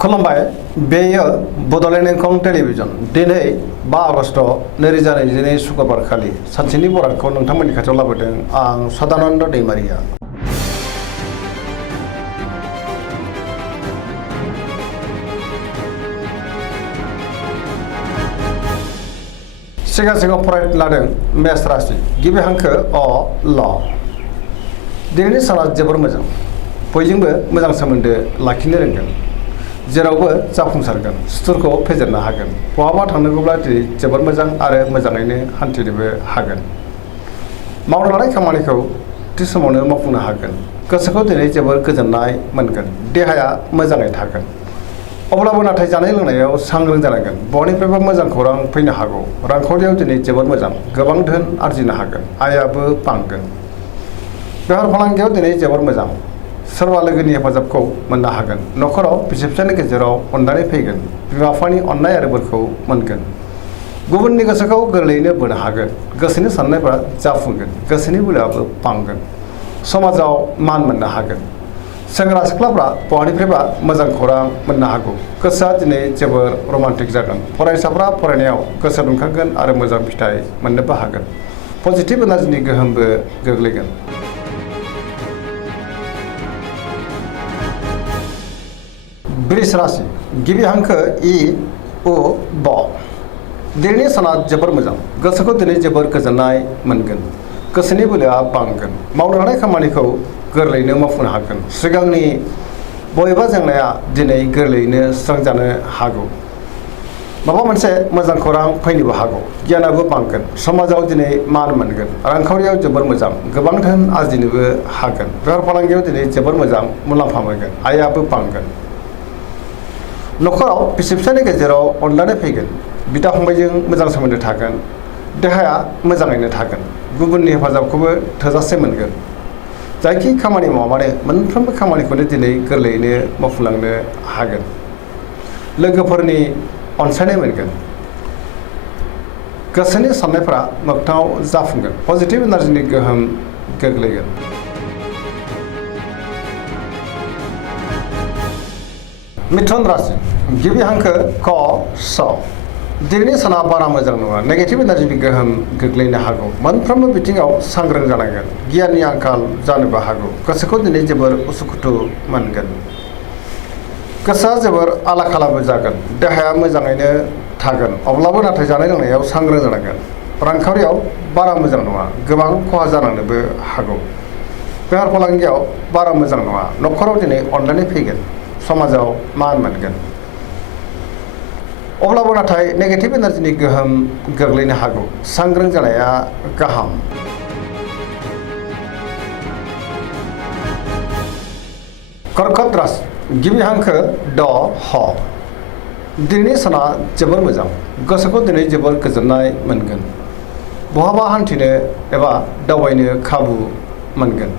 खुलुमबाय बेयो बड'लेण्ड इंखं टेलिभिजन दिनै 5 आगस्ट 2022 शुक्रबार खालि सानसेनि बरादखौ नोंथांमोननि खाथियाव लाबोदों आं सदानन्द दैमारिया। सिगां फरायनो लादों मेष राशि गिबि हांखो अ ल। दिनैनि साना जोबोर मोजां, बयजोंबो मोजां सोमोन्दो लाखिनो रोंगोन, जेरावबो जाफुंसारगोन, सुथुरखौ फेजेननो हागोन, बहाबा थांनांगौब्ला दिनै जोबोर मोजां आरो मोजाङैनो हान्थिनोबो हागोन। मावनो लानाय खामानिखौ थि समावनो मावफुंनो हागोन, गोसोखौ दिनै जोबोर गोजोननाय मोनगोन, देहाया मोजाङै थागोन। अब्लाबो नाथाय जानाय लोंनायाव सांग्रां जानांगोन, बयनिफ्रायबो मोजां खौरां फैनो हागौ। रांखावरियाव दिनै जोबोर मोजां, गोबां धोन आरजिनो हागोन, आयाबो बांगोन। बेफार फालांगियाव दिनै जोबोर मोजां, सोरबा लोगोनि हेफाजाबखौ मोननो हागोन। न'खराव बिसि फिसायनि गेजेराव अननानै फैगोन, बिमा बिफानि अननाय आरो बोरखौ मोनगोन। गुबुननि गोसोखौ गोरलैयैनो बोनो हागोन, गोसोनि साननायफ्रा जाफुंगोन, गोसोनि बोलोआबो बांगोन, समाजाव मान मोननो हागोन। सेंग्रा सिख्लाफ्रा बहानिफ्रायबा मोजां खौरां मोननो हागौ, गोसोआ दिनै जोबोर रमान्टिक जागोन। फरायसाफ्रा फरायनायाव गोसो दुंखांगोन आरो मोजां फिथाइ मोननोबो हागोन, पजिटिभ एनार्जिनि गोहोमबो गोग्लैगोन। वृष राशि गिबि हांखो इ उ ब। दिनैनि साना जोबोर मोजां, गोसोखौ दिनै जोबोर गोजोननाय मोनगोन, गोसोनि बोलोआ बांगोन, मावनो लानाय खामानिखौ गोरलैयैनो मावफुंनो हागोन। सिगांनि बबेबा जेंनाया दिनै गोरलैयैनो सुस्रांजानो हागौ, माबा मोनसे मोजां खौरां फैनोबो हागौ, गियानाबो बांगोन, समाजाव दिनै मान मोनगोन, रांखावरियाव जोबोर मोजां, गोबां धोन आरजिनोबो हागोन। बेफार फालांगियाव दिनै जोबोर मोजां मुलाम्फा मोनगोन, आयाबो बांगोन। न'खराव बिसि फिसायनि गेजेराव अनलायनाय फैगोन, बिदा फंबायजों मोजां सोमोन्दो थागोन, देहाया मोजाङैनो थागोन, गुबुननि हेफाजाबखौबो थोजासे मोनगोन। जायखि खामानि मावा मानो मोनफ्रोमबो खामानिखौनो दिनै गोरलैयैनो मावफुंलांनो हागोन। लोगोफोरनि अनसायनाय मोनगोन, गोसोनि साननायफ्रा मोगथाङाव जाफुंगोन, पजिटिभ एनार्जिनि गोहोम गोग्लैगोन। मिथुन राशि गिबि हांखो क स। दिनैनि साना बारा मोजां नङा, नेगेटिभ एनार्जिनि गोहोम गोग्लैनो हागौ। मोनफ्रोमबो बिथिङाव सांग्रां जानांगोन, गियाननि आंखाल जानोबो हागौ, गोसोखौ दिनै जोबोर उसुखुथु मोनगोन, गोसोआ जोबोर आला खालाबो जागोन, देहाया मोजाङैनो थागोन। अब्लाबो नाथाय जानाय लोंनायाव सांग्रां जानांगोन। रांखावरियाव बारा मोजां नङा, गोबां खहा जानांनोबो हागौ। बेफार फालांगियाव बारा मोजां नङा, न'खराव दिनै अनलायनाय फैगोन, समाजाव मान मोनगोन। अब्लाबो नाथाय नेगेटिभ एनार्जिनि गोहोम गोग्लैनो हागौ, सांग्रां जानाया गाहाम। कर्कट राशि गिबि हांखो ड ह। दिनैनि साना जोबोर मोजां, गोसोखौ दिनै जोबोर गोजोननाय मोनगोन, बहाबा हान्थिनो एबा दावबायनो खाबु मोनगोन।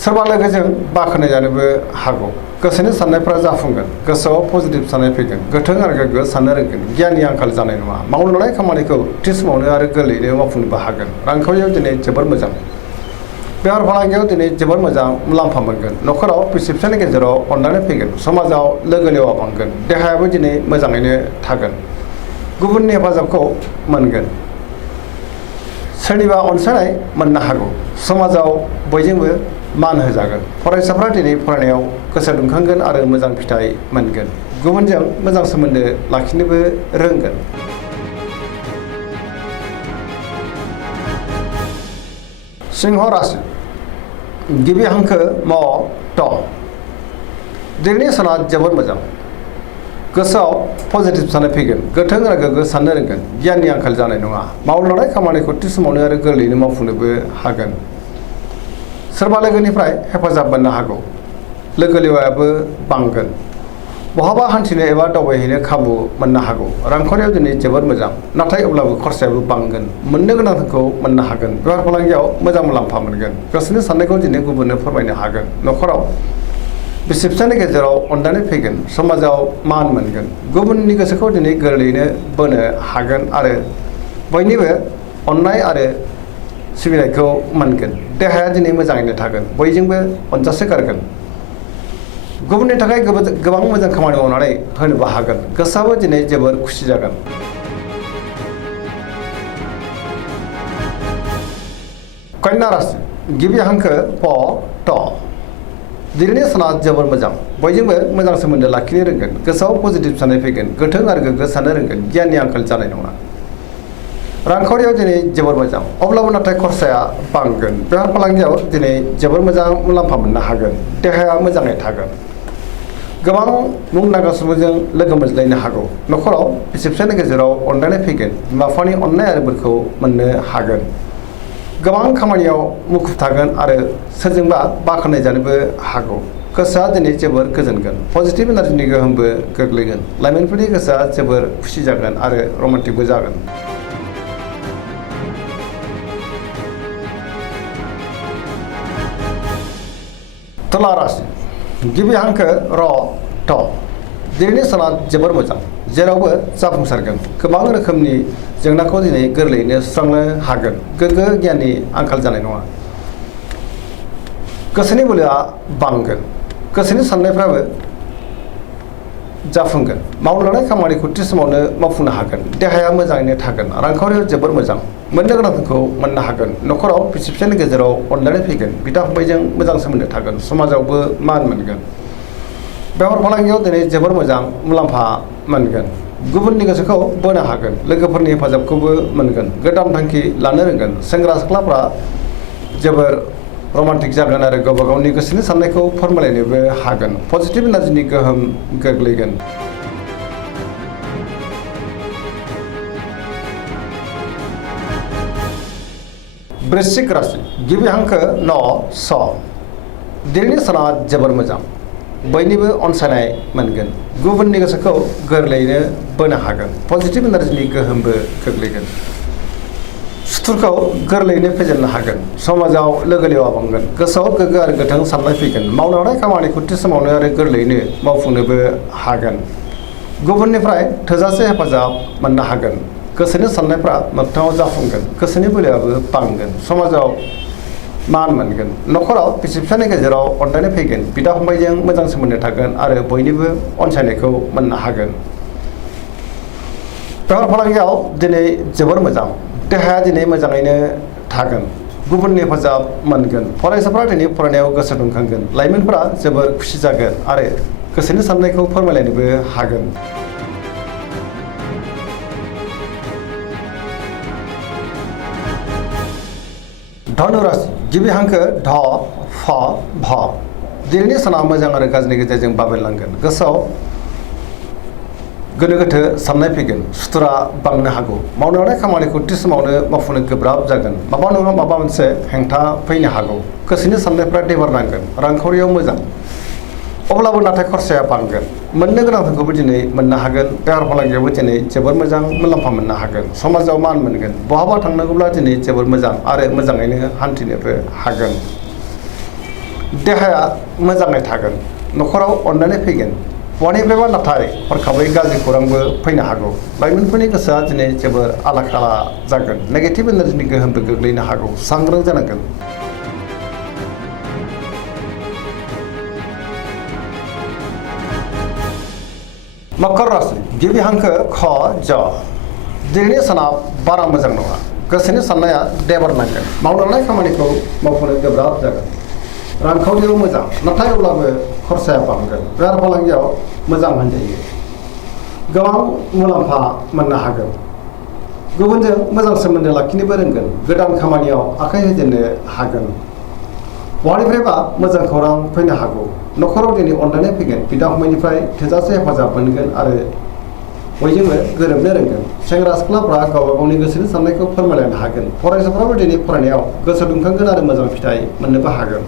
सोरबा लोगोजों बाख्नाय जानोबो हागौ, गोसोनि साननायफ्रा जाफुंगोन, गोसोआव पजिटिभ साननाय फैगोन, गोथों आरो गोग्गो साननो रोंगोन, गियाननि आंखाल जानाय नङा, मावनो लानाय खामानिखौ थि समावनो आरो गोरलैयैनो मावफुंनोबो हागोन। रांखावरियाव दिनै जोबोर मोजां, बेफार फालांगियाव दिनै जोबोर मोजां मुलाम्फा मोनगोन। न'खराव बिसि फिसायनि गेजेराव अनलायनाय फैगोन, समाजाव लोगो लेवा बांगोन, देहायाबो दिनै मोजाङैनो थागोन, गुबुननि हेफाजाबखौ मोनगोन, सोरनिबा अनसायनाय मोननो हागौ, समाजाव बयजोंबो मान होजागोन। फरायसाफ्रा दिनै फरायनायाव गोसो दुंखांगोन आरो मोजां फिथाइ मोनगोन, गुबुनजों मोजां सोमोन्दो लाखिनोबो रोंगोन। सिंह राशि गिबि हांखो म ट। दिनैनि साना जोबोर मोजां, गोसोआव पजिटिभ साननाय फैगोन, गोथों आरो गोग्गो साननो रोंगोन, गियाननि आंखाल जानाय नङा, मावनो लानाय खामानिखौ थि समावनो आरो गोरलैयैनो मावफुंनोबो हागोन। सोरबा लोगोनिफ्राय हेफाजाब मोननो हागौ, लोगो लेवायाबो बांगोन, बहाबा हान्थिनो एबा दावबायहैनो खाबु मोननो हागौ। रांखावरियाव दिनै जोबोर मोजां, नाथाय अब्लाबो खरसायाबो बांगोन, मोननो गोनांखौ मोननो हागोन। बेफार फालांगियाव मोजां मुलाम्फा मोनगोन, गोसोनि साननायखौ दिनै गुबुननो फोरमायनो हागोन। न'खराव बिसि फिसायनि गेजेराव अनलायनाय फैगोन, समाजाव मान मोनगोन, गुबुननि गोसोखौ दिनै गोरलैयैनो बोनो हागोन आरो बयनिबो अननाय आरो सिबिनायखौ मोनगोन। देहाया दिनै मोजाङैनो थागोन, बयजोंबो अनजासो गारगोन, गुबुननि थाखाय गोबां मोजां खामानि मावनानै होनोबो हागोन गोसोआबो दिनै जोबोर खुसि जागोन। कन्या राशि गिबि हांखो प ट दिनैनि साना जोबोर मोजां बयजोंबो मोजां सोमोन्दो लाखिनो रोंगोन गोसोआव पजिटिभ साननाय फैगोन गोथों आरो गोग्गो साननो रोंगोन गियाननि आंखाल जानाय नङा। रांखावरियाव दिनै जोबोर मोजां अब्लाबो नाथाय खरसाया बांगोन बेफार फालांगियाव दिनै जोबोर मोजां मुलाम्फा मोननो हागोन देहाया मोजाङै थागोन गोबां मुंदांखा सुबुंजों लोगो मोनज्लायनो हागौ न'खराव बिसि फिसायनि गेजेराव अनलायनाय फैगोन बिमा बिफानि अननाय आरो बोरखौ मोननो हागोन गोबां खामानियाव मुखुब थागोन आरो सोरजोंबा बाख्नाय जानोबो हागौ गोसोआ दिनै जोबोर गोजोनगोन पजिटिभ एनार्जिनि गोहोमबो गोग्लैगोन लाइमोनफोरनि गोसोआ जोबोर खुसि जागोन आरो रमान्टिकबो जागोन। तुला राशि गिबि हांखो र ट दिनैनि साना जोबोर मोजां जेरावबो जाफुंसारगोन गोबां रोखोमनि जेंनाखौ दिनै गोरलैयैनो सुस्रांनो हागोन गोग्गो गियाननि आंखाल जानाय नङा गोसोनि बोलोआ बांगोन गोसोनि साननायफ्राबो जाफुंगोन मावनो लानाय खामानिखौ थि समावनो मावफुंनो हागोन देहाया मोजाङैनो थागोन रांखावरियाव जोबोर मोजां मोननो गोनांखौ मोननो हागोन न'खराव बिसि फिसायनि गेजेराव अनलायनाय फैगोन बिदा फंबायजों मोजां सोमोन्दो थागोन समाजावबो मान मोनगोन बेफार फालांगियाव दिनै जोबोर मोजां मुलाम्फा मोनगोन गुबुननि गोसोखौ बोनो हागोन लोगोफोरनि हेफाजाबखौबो मोनगोन गोदान थांखि लानो रोंगोन सेंग्रा सिख्लाफ्रा जोबोर रमान्टिक जागोन आरो गावबा गावनि गोसोनि साननायखौ फोरमायलायनोबो हागोन पजिटिभ एनार्जिनि गोहोम गोग्लैगोन। वृश्चिक राशि गिबि हांखो न स दिनैनि साना जोबोर मोजां बयनिबो अनसायनाय मोनगोन गुबुननि गोसोखौ गोरलैयैनो बोनो हागोन पजिटिभ एनार्जिनि गोहोमबो गोग्लैगोन सुथुरखौ गोरलैयैनो फेजेननो हागोन समाजाव लोगो लेवा बांगोन गोसोआव गोग्गो आरो गोथों साननाय फैगोन मावनो हानाय खामानिखौ थि समावनो आरो गोरलैयैनो मावफुंनोबो हागोन गुबुननिफ्राय थोजासे हेफाजाब मोननो हागोन गोसोनि साननायफ्रा मोगथाङाव जाफुंगोन गोसोनि बोलोआबो बांगोन समाजाव मान मोनगोन न'खराव बिसि फिसायनि गेजेराव अनलायनाय फैगोन बिदा फंबायजों मोजां सोमोन्दो थागोन आरो बयनिबो अनसायनायखौ मोननो हागोन बेफार फालांगियाव दिनै जोबोर मोजां देहाया दिनै मोजाङैनो थागोन गुबुननि हेफाजाब मोनगोन फरायसाफ्रा दिनै फरायनायाव गोसो दुंखांगोन लाइमोनफोरा जोबोर खुसि जागोन आरो गोसोनि साननायखौ फोरमायलायनोबो हागोन। धनु राशि गिबि हांखो ध फ भ दिनैनि साना मोजां आरो गाज्रिनि गेजेरजों बाबेनलांगोन गोसोआव गोनो गोथो साननाय फैगोन सुथुरा बांनो हागौ मावनो हानाय खामानिखौ थि समावनो मावफुंनो गोब्राब जागोन माबा नङा माबा मोनसे हेंथा फैनो हागौ गोसोनि साननायफ्रा देबार नांगोन रांखावरियाव मोजां अब्लाबो नाथाय खरसाया बांगोन मोननो गोनांखौबो दिनै मोननो हागोन बेफार फालांगियावबो दिनै जोबोर मोजां मुलाम्फा मोननो हागोन समाजाव मान मोनगोन बहाबा थांनांगौब्ला दिनै जोबोर मोजां आरो मोजाङैनो हान्थिनोबो हागोन देहाया मोजाङै थागोन न'खराव अनलायनाय फैगोन बहानिफ्रायबा नाथाय हरखाबै गाज्रि खौरांबो फैनो हागौ लाइमोनफोरनि गोसोआ दिनै जोबोर आला खाला जागोन नेगेटिभ एनार्जिनि गोहोमबो गोग्लैनो हागौ सांग्रां जानांगोन। मकर राशि गिबि हांखो ख ज दिनैनि साना बारा मोजां नङा गोसोनि साननाया देबार नांगोन मावनो लानाय खामानिखौ मावफुंनो गोब्राब जागोन रांखावरियाव मोजां नाथाय अब्लाबो खरसाया बांगोन बेफार फालांगियाव मोजां होनजायो गोबां मुलाम्फा मोननो हागोन गुबुनजों मोजां सोमोन्दो लाखिनोबो रोंगोन गोदान खामानियाव आखाइ होजेननो हागोन बहानिफ्रायबा मोजां खौरां फैनो हागौ न'खराव दिनै अनलायनाय फैगोन बिदा फंबायनिफ्राय थोजासे हेफाजाब मोनगोन आरो बयजोंबो गोरोबनो रोंगोन सेंग्रा सिख्लाफ्रा गावबा गावनि गोसोनि साननायखौ फोरमायलायनो हागोन फरायसाफ्राबो दिनै फरायनायाव गोसो दुंखांगोन आरो मोजां फिथाइ मोननोबो हागोन।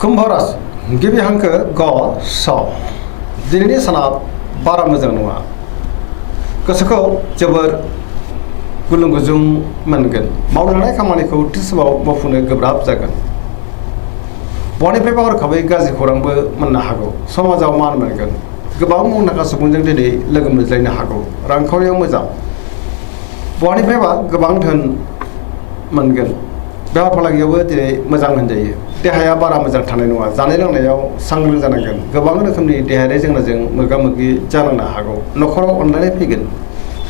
कुम्भ राशि गिबि हांखो ग स दिनैनि साना बारा मोजां नङा गोसोखौ जोबोर गुलुं गुजुं मोनगोन मावनो लानाय खामानिखौ थि समाव मावफुंनो गोब्राब जागोन बहानिफ्रायबा हरखाबै गाज्रि खौरांबो मोननो हागौ समाजाव मान मोनगोन गोबां मुंदांखा सुबुंजों दिनै लोगो मोनज्लायनो हागौ रांखावरियाव मोजां बहानिफ्रायबा गोबां धोन मोनगोन। बेफार फालांगियावबो दिनै मोजां होनजायो। देहाया बारा मोजां थानाय नङा। जानाय लोंनायाव सांग्रां जानांगोन। गोबां रोखोमनि देहायारि जेंनाजों मोगा मोगि जानांनो हागौ। न'खराव अनलायनाय फैगोन।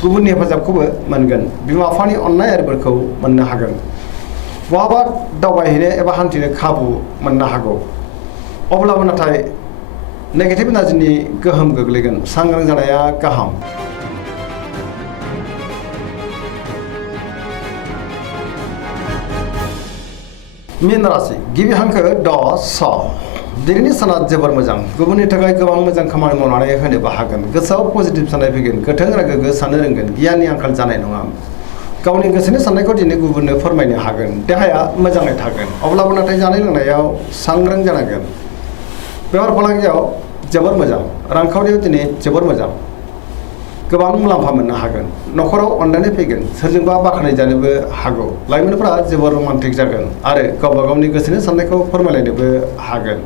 गुबुननि हेफाजाबखौबो मोनगोन। बिमा बिफानि अननाय आरो बोरखौ मोननो हागोन। बहाबा दावबायहैनो एबा हान्थिनो खाबु मोननो हागौ। अब्लाबो नाथाय नेगेटिभ एनार्जिनि गोहोम गोग्लैगोन। सांग्रां जानाया गाहाम। मीन राशि गिबि हांखो ड स। दिनैनि साना जोबोर मोजां। गुबुननि थाखाय गोबां मोजां खामानि मावनानै होनोबो हागोन। गोसोआव पजिटिभ साननाय फैगोन। गोथों आरो गोग्गो साननो रोंगोन। गियाननि आंखाल जानाय नङा। गावनि गोसोनि साननायखौ दिनै गुबुननो फोरमायनो हागोन। देहाया मोजाङै थागोन। अब्लाबो नाथाय जानाय लोंनायाव सांग्रां जानांगोन। बेफार फालांगियाव जोबोर मोजां। रांखावरियाव दिनै जोबोर मोजां। गोबां मुलाम्फा मोननो हागोन। न'खराव अनलायनाय फैगोन। सोरजोंबा बाख्नाय जानोबो हागौ। लाइमोनफोरा जोबोर रमान्टिक जागोन आरो गावबा गावनि गोसोनि साननायखौ फोरमायलायनोबो हागोन।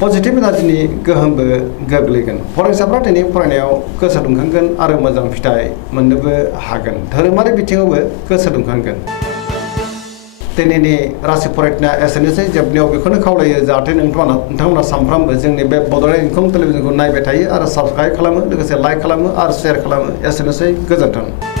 पजिटिभ एनार्जिनि गोहोमबो गोग्लैगोन। फरायसाफ्रा दिनै फरायनायाव गोसो दुंखांगोन आरो मोजां फिथाइ मोननोबो हागोन। धोरोमारि बिथिङावबो गोसो दुंखांगोन। दिनैनि राशि फरायनाया एसेनोसै। जोबनायाव बेखौनो खावलायो जाहाथे नोंथांमोना सानफ्रामबो जोंनि बे बड'लेण्ड इंखं टेलिभिजनखौ नायबाय थायो आरो साबस्क्राइब खालामो, लोगोसे लाइक खालामो आरो शेयार खालामो। एसेनोसै, गोजोन्थों।